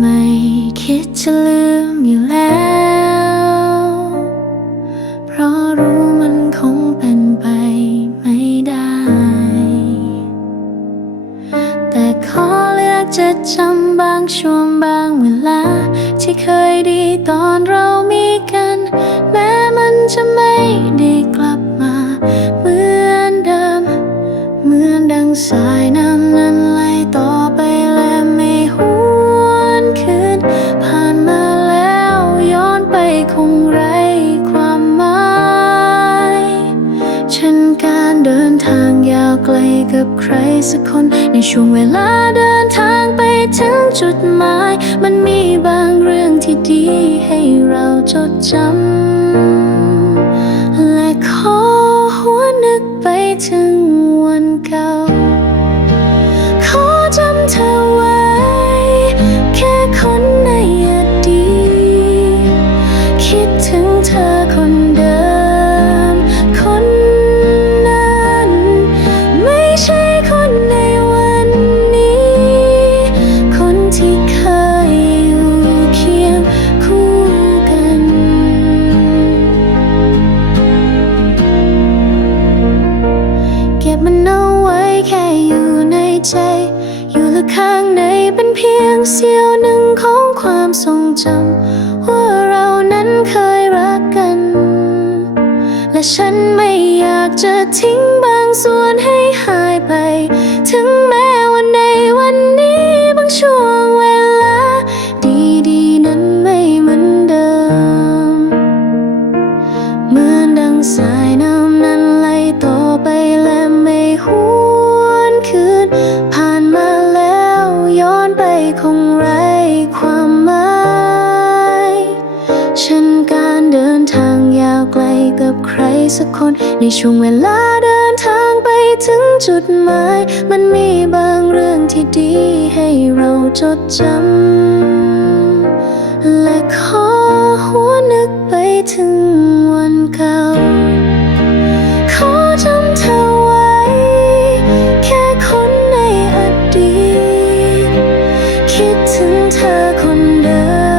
ไม่คิดจะลืมอยู่แล้ว เพราะรู้มันคงเป็นไปไม่ได้ แต่ขอเลือกจะจำบางช่วงบางเวลา ที่เคยดีตอนเรามีกัน แม้มันจะไม่ได้กลับมา เหมือนเดิม เหมือนดังสายน้ ไกลกับใครสักคน ในช่วงเวลาเดินทางไปถึงจุดหมาย มันมีบางเรื่องที่ดีให้เราจดจำ และขอหัวนึกไปถึงวันเก่า ใจอยู่ละข้างในเป็นเพียงเสี้ยวหนึ่งของความทรงจำว่าเรานั้นเคยรักกัน และฉันไม่อยากจะทิ้งบางส่วนให้ คงไร้ความหมายฉันการเดินทางยาวไกลกับใครสักคน ในช่วงเวลาเดินทางไปถึงจุดหมาย มันมีบางเรื่องที่ดีให้เราจดจำ ถึงเธอคนเดิม